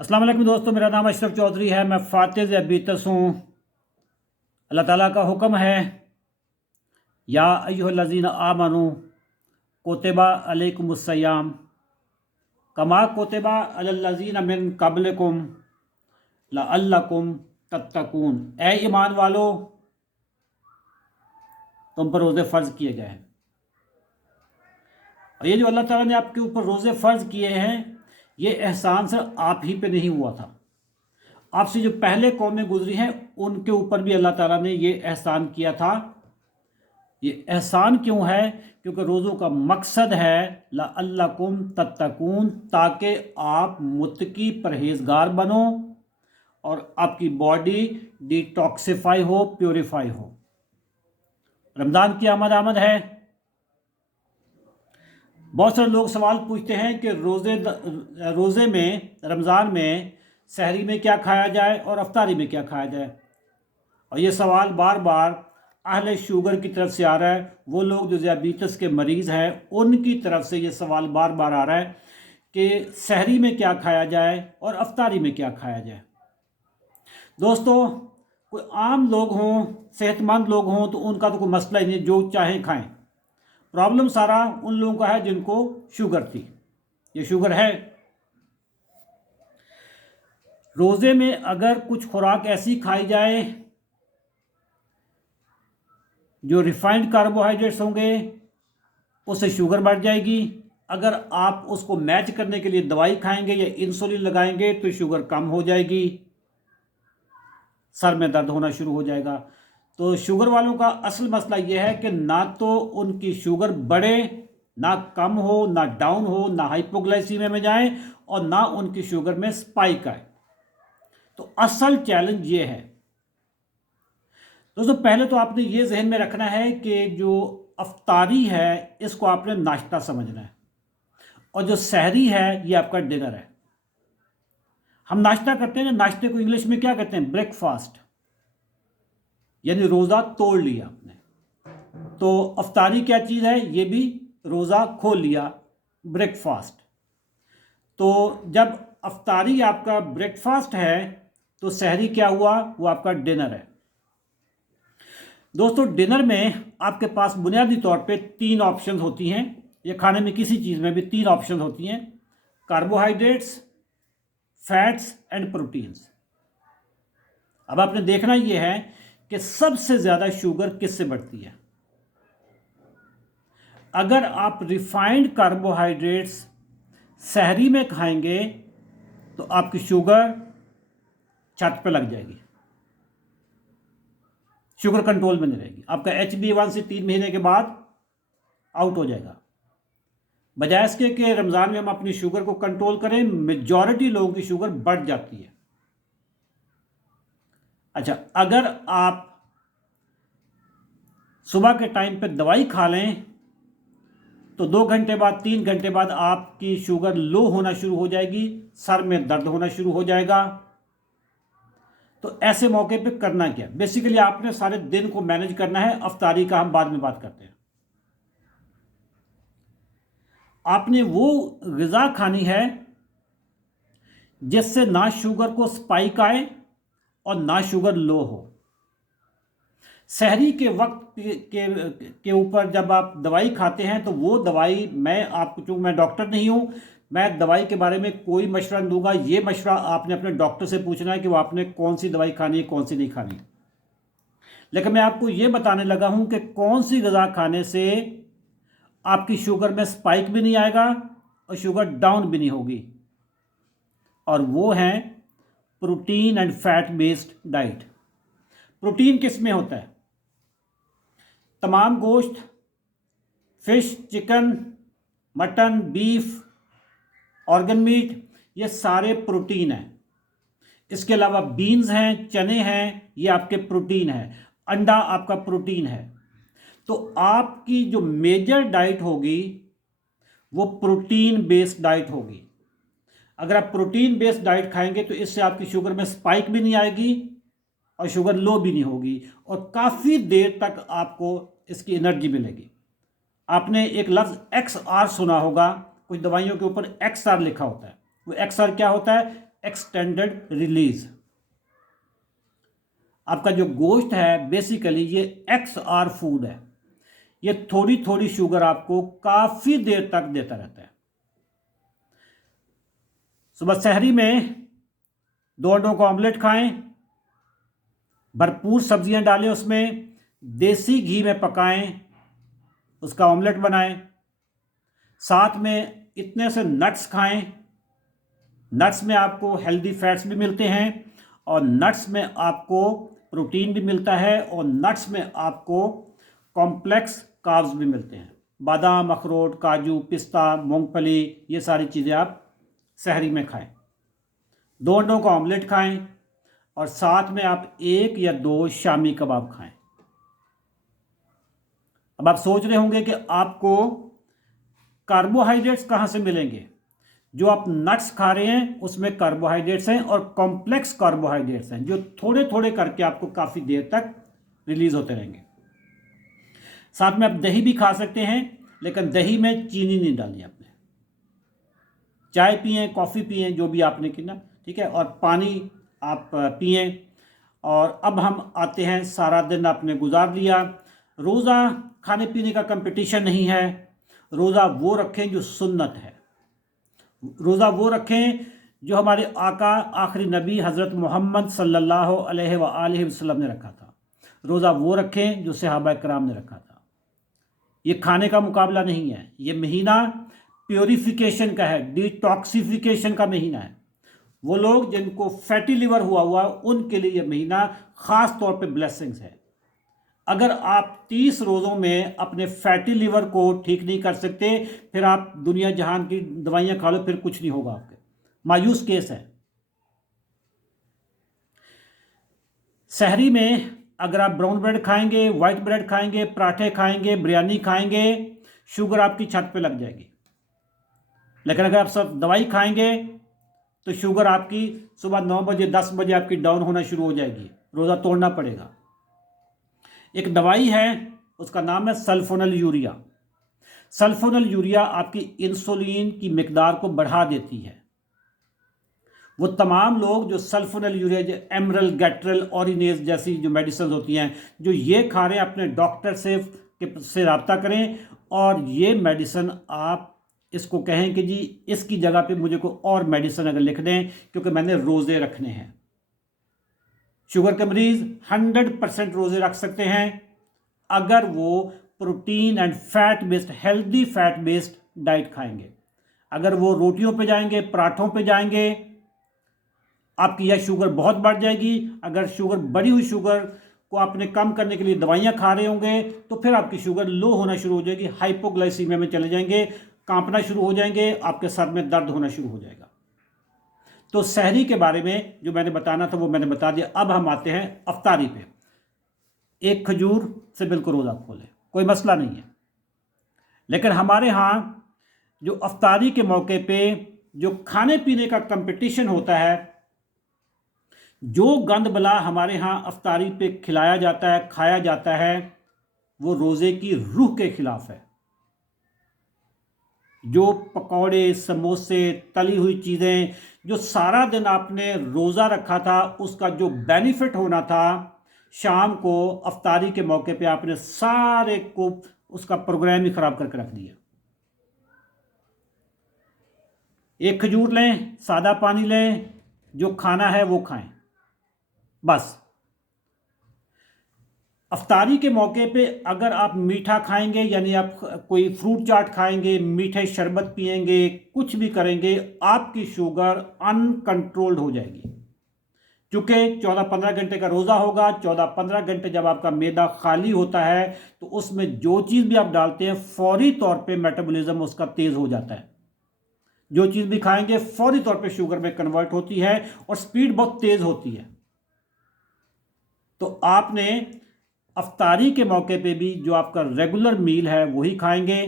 अस्सलाम वालेकुम दोस्तों, मेरा नाम अशरफ चौधरी है। मैं फातिज़ अबीतस हूँ। अल्लाह ताला का हुक्म है, या अय्युहल्लज़ीना आमनू कुतिबा अलैकुमुस्सियाम कमा कुतिबा अलल्लज़ीना मिन क़ब्लिकुम लअल्लकुम तत्तकून। ए ईमान वालो, तुम पर रोज़े फ़र्ज़ किए गए हैं। और ये जो अल्लाह ताला ने आपके ऊपर रोज़े फ़र्ज़ किए हैं, ये एहसान सिर्फ आप ही पे नहीं हुआ था। आपसे जो पहले कौमें गुजरी हैं उनके ऊपर भी अल्लाह ताला ने ये एहसान किया था। ये एहसान क्यों है? क्योंकि रोज़ों का मकसद है लअल्लकुम तत्तकून, ताकि आप मुत्तकी परहेजगार बनो और आपकी बॉडी डिटॉक्सिफाई हो, प्योरीफाई हो। रमज़ान की आमद आमद है। बहुत सारे लोग सवाल पूछते हैं कि रोज़े में, रमज़ान में सहरी में क्या खाया जाए और अफ्तारी में क्या खाया जाए। और ये सवाल बार बार अहले शुगर की तरफ से आ रहा है। वो लोग जो ज़ियाबीतस के मरीज़ हैं उनकी तरफ से ये सवाल बार बार आ रहा है कि सहरी में क्या खाया जाए और अफ्तारी में क्या खाया जाए। दोस्तों, कोई आम लोग हों, सेहतमंद लोग हों तो उनका तो कोई मसला ही नहीं, जो चाहें खाएं। प्रॉब्लम सारा उन लोगों का है जिनको शुगर थी। ये शुगर है। रोज़े में अगर कुछ खुराक ऐसी खाई जाए जो रिफाइंड कार्बोहाइड्रेट्स होंगे, उससे शुगर बढ़ जाएगी। अगर आप उसको मैच करने के लिए दवाई खाएंगे या इंसुलिन लगाएंगे तो शुगर कम हो जाएगी, सर में दर्द होना शुरू हो जाएगा। तो शुगर वालों का असल मसला यह है कि ना तो उनकी शुगर बढ़े, ना कम हो, ना डाउन हो, ना हाइपोग्लाइसीमिया में जाए और ना उनकी शुगर में स्पाइक आए। तो असल चैलेंज ये है। दोस्तों, पहले तो आपने ये जहन में रखना है कि जो अफ्तारी है इसको आपने नाश्ता समझना है और जो सहरी है ये आपका डिनर है। हम नाश्ता करते हैं ना, नाश्ते को इंग्लिश में क्या कहते हैं? ब्रेकफास्ट, यानी रोज़ा तोड़ लिया आपने। तो अफ्तारी क्या चीज़ है? ये भी रोज़ा खोल लिया, ब्रेकफास्ट। तो जब अफ्तारी आपका ब्रेकफास्ट है तो सहरी क्या हुआ? वो आपका डिनर है। दोस्तों, डिनर में आपके पास बुनियादी तौर पे 3 ऑप्शन होती हैं। ये खाने में किसी चीज़ में भी 3 ऑप्शन होती हैं: कार्बोहाइड्रेट्स, फैट्स एंड प्रोटीन्स। अब आपने देखना ये है कि सबसे ज़्यादा शुगर किससे बढ़ती है। अगर आप रिफाइंड कार्बोहाइड्रेट्स सहरी में खाएंगे तो आपकी शुगर छत पे लग जाएगी, शुगर कंट्रोल में नहीं रहेगी। आपका HbA1c 3 महीने के बाद आउट हो जाएगा। बजाय इसके कि रमज़ान में हम अपनी शुगर को कंट्रोल करें, मेजॉरिटी लोगों की शुगर बढ़ जाती है। अच्छा, अगर आप सुबह के टाइम पे दवाई खा लें तो 2 घंटे बाद, 3 घंटे बाद आपकी शुगर लो होना शुरू हो जाएगी, सर में दर्द होना शुरू हो जाएगा। तो ऐसे मौके पे करना क्या? बेसिकली आपने सारे दिन को मैनेज करना है। अफ्तारी का हम बाद में बात करते हैं। आपने वो ग़िज़ा खानी है जिससे ना शुगर को स्पाइक आए और ना शुगर लो हो। सहरी के वक्त के ऊपर जब आप दवाई खाते हैं तो वो दवाई, चूँकि मैं डॉक्टर नहीं हूँ, मैं दवाई के बारे में कोई मशवरा नहीं दूंगा। ये मशवरा आपने अपने डॉक्टर से पूछना है कि वो आपने कौन सी दवाई खानी है, कौन सी नहीं खानी। लेकिन मैं आपको ये बताने लगा हूँ कि कौन सी ग़िज़ा खाने से आपकी शुगर में स्पाइक भी नहीं आएगा और शुगर डाउन भी नहीं होगी, और वो है protein and fat based diet. Protein किस में होता है? तमाम गोश्त, fish, chicken, mutton, beef, organ meet, ये सारे प्रोटीन हैं। इसके अलावा बीन्स हैं, चने हैं, ये आपके प्रोटीन हैं। अंडा आपका प्रोटीन है। तो आपकी जो मेजर डाइट होगी वो प्रोटीन बेस्ड डाइट होगी। अगर आप प्रोटीन बेस्ड डाइट खाएंगे तो इससे आपकी शुगर में स्पाइक भी नहीं आएगी और शुगर लो भी नहीं होगी, और काफ़ी देर तक आपको इसकी एनर्जी मिलेगी। आपने एक लफ्ज़ XR सुना होगा, कुछ दवाइयों के ऊपर XR लिखा होता है। वो XR क्या होता है? Extended release. आपका जो गोश्त है बेसिकली ये XR फूड है, ये थोड़ी थोड़ी शुगर आपको काफ़ी देर तक देता रहता है। सुबह सहरी में 2 अंडों का ऑमलेट खाएं, भरपूर सब्जियां डालें, उसमें देसी घी में पकाएं, उसका ऑमलेट बनाएं। साथ में इतने से नट्स खाएं। नट्स में आपको हेल्दी फैट्स भी मिलते हैं और नट्स में आपको प्रोटीन भी मिलता है और नट्स में आपको कॉम्प्लेक्स कार्ब्स भी मिलते हैं। बादाम, अखरोट, काजू, पिस्ता, मूंगफली, ये सारी चीज़ें आप सहरी में खाएं। 2 अंडों का ऑमलेट खाएं और साथ में आप 1 या 2 शामी कबाब खाएं। अब आप सोच रहे होंगे कि आपको कार्बोहाइड्रेट्स कहाँ से मिलेंगे। जो आप नट्स खा रहे हैं उसमें कार्बोहाइड्रेट्स हैं और कॉम्प्लेक्स कार्बोहाइड्रेट्स हैं जो थोड़े थोड़े करके आपको काफ़ी देर तक रिलीज होते रहेंगे। साथ में आप दही भी खा सकते हैं, लेकिन दही में चीनी नहीं डालनी आपने। चाय पिए, कॉफ़ी पिए, जो भी आपने किया, ठीक है, और पानी आप पिए। और अब हम आते हैं, सारा दिन आपने गुजार लिया, रोज़ा खाने पीने का कंपटीशन नहीं है। रोज़ा वो रखें जो सुन्नत है। रोज़ा वो रखें जो हमारे आका आखिरी नबी हज़रत मोहम्मद सल्लल्लाहु अलैहि वसल्लम ने रखा था। रोज़ा वो रखें जो सहाबा कराम ने रखा था। ये खाने का मुकाबला नहीं है। ये महीना प्योरिफिकेशन का है, डिटॉक्सिफिकेशन का महीना है। वो लोग जिनको फैटी लिवर हुआ उनके लिए ये महीना ख़ास तौर पे ब्लेसिंग्स है। अगर आप 30 रोज़ों में अपने फैटी लिवर को ठीक नहीं कर सकते, फिर आप दुनिया जहान की दवाइयाँ खा लो, फिर कुछ नहीं होगा आपके। मायूस केस है। सहरी में अगर आप ब्राउन ब्रेड खाएंगे, वाइट ब्रेड खाएंगे, पराठे खाएंगे, बिरयानी खाएंगे, शुगर आपकी छत पे लग जाएगी। लेकिन अगर आप सब दवाई खाएंगे तो शुगर आपकी सुबह 9 बजे 10 बजे आपकी डाउन होना शुरू हो जाएगी। रोज़ा तोड़ना पड़ेगा। एक दवाई है, उसका नाम है सल्फोनल यूरिया। सल्फोनल यूरिया आपकी इंसुलिन की मिकदार को बढ़ा देती है। वो तमाम लोग जो सल्फोनल यूरिया, जो एमरल, गैट्रल, ऑरिनेज जैसी जो मेडिसिन होती हैं, जो ये खा रहे हैं, अपने डॉक्टर से रब्ता करें और ये मेडिसिन आप इसको कहें कि जी इसकी जगह पे मुझे कोई और मेडिसिन अगर लिख दें, क्योंकि मैंने रोज़े रखने हैं। शुगर के मरीज़ 100% रोज़े रख सकते हैं अगर वो protein and fat based, healthy fat based diet खाएंगे। अगर वो रोटियों पे जाएंगे, पराठों पे जाएंगे, आपकी यह शुगर बहुत बढ़ जाएगी। अगर शुगर, बढ़ी हुई शुगर को आपने कम करने के लिए दवाइयाँ खा रहे होंगे तो फिर आपकी शुगर लो होना शुरू हो जाएगी, हाइपोग्लाइसीमिया में चले जाएंगे, कांपना शुरू हो जाएंगे, आपके सर में दर्द होना शुरू हो जाएगा। तो सहरी के बारे में जो मैंने बताना था वो मैंने बता दिया। अब हम आते हैं अफ्तारी पे। एक खजूर से बिल्कुल रोज़ा खोलें, कोई मसला नहीं है। लेकिन हमारे यहाँ जो अफ्तारी के मौके पे जो खाने पीने का कंपटीशन होता है, जो गंद बला हमारे यहाँ अफ्तारी पे खिलाया जाता है, खाया जाता है, वो रोज़े की रूह के खिलाफ है। जो पकौड़े, समोसे, तली हुई चीज़ें, जो सारा दिन आपने रोज़ा रखा था उसका जो बेनिफिट होना था, शाम को अफ्तारी के मौके पे आपने सारे को उसका प्रोग्राम ही ख़राब करके रख दिया। एक खजूर लें, सादा पानी लें, जो खाना है वो खाएं, बस। अफ्तारी के मौके पे अगर आप मीठा खाएंगे, यानी आप कोई फ्रूट चाट खाएंगे, मीठे शरबत पिएंगे, कुछ भी करेंगे, आपकी शुगर अनकंट्रोल्ड हो जाएगी। क्योंकि 14-15 घंटे का रोज़ा होगा। 14-15 घंटे जब आपका मैदा खाली होता है तो उसमें जो चीज़ भी आप डालते हैं फौरी तौर पे मेटाबॉलिज्म उसका तेज़ हो जाता है। जो चीज़ भी खाएंगे फौरी तौर पे शुगर में कन्वर्ट होती है और स्पीड बहुत तेज़ होती है। तो आपने अफ्तारी के मौके पे भी जो आपका रेगुलर मील है वही खाएंगे,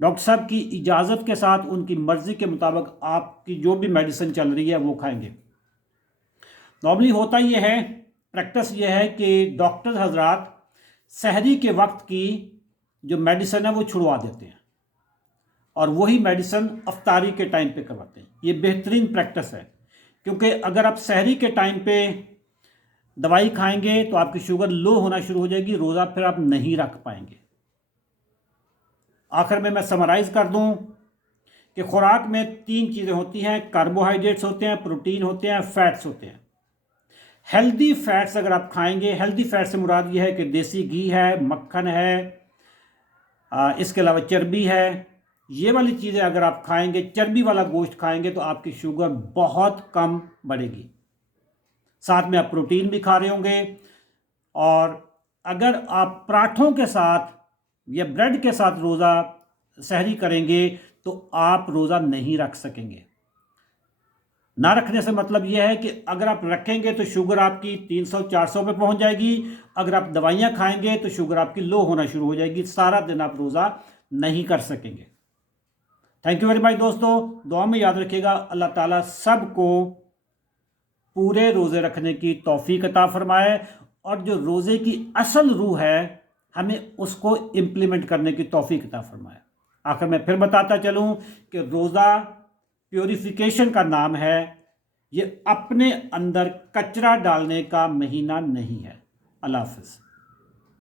डॉक्टर साहब की इजाज़त के साथ, उनकी मर्ज़ी के मुताबिक आपकी जो भी मेडिसिन चल रही है वो खाएंगे। नॉर्मली होता ये है, प्रैक्टिस ये है कि डॉक्टर हजरात सहरी के वक्त की जो मेडिसिन है वो छुड़वा देते हैं। और वही मेडिसिन अफ्तारी के टाइम पे करवाते हैं। ये बेहतरीन प्रैक्टिस है, क्योंकि अगर आप सहरी के टाइम पे दवाई खाएंगे तो आपकी शुगर लो होना शुरू हो जाएगी, रोज़ा फिर आप नहीं रख पाएंगे। आखिर में मैं समराइज़ कर दूं कि खुराक में 3 चीज़ें होती हैं, कार्बोहाइड्रेट्स होते हैं, प्रोटीन होते हैं, फैट्स होते हैं। हेल्दी फैट्स अगर आप खाएंगे, हेल्दी फैट से मुराद ये है कि देसी घी है, मक्खन है, इसके अलावा चर्बी है, ये वाली चीज़ें अगर आप खाएंगे, चर्बी वाला गोश्त खाएंगे तो आपकी शुगर बहुत कम बढ़ेगी। साथ में आप प्रोटीन भी खा रहे होंगे। और अगर आप पराठों के साथ या ब्रेड के साथ रोज़ा सहरी करेंगे तो आप रोज़ा नहीं रख सकेंगे। ना रखने से मतलब यह है कि अगर आप रखेंगे तो शुगर आपकी 300-400 पे पहुंच जाएगी, अगर आप दवाइयां खाएंगे तो शुगर आपकी लो होना शुरू हो जाएगी, सारा दिन आप रोज़ा नहीं कर सकेंगे। थैंक यू वेरी मच दोस्तों, दुआ में याद रखिएगा। अल्लाह ताला सबको पूरे रोज़े रखने की तौफीक अता फरमाए, और जो रोज़े की असल रूह है हमें उसको इम्प्लीमेंट करने की तौफीक अता फरमाए। आखिर में फिर बताता चलूँ कि रोज़ा प्योरिफिकेशन का नाम है, ये अपने अंदर कचरा डालने का महीना नहीं है। अल्लाह हाफ़िज़।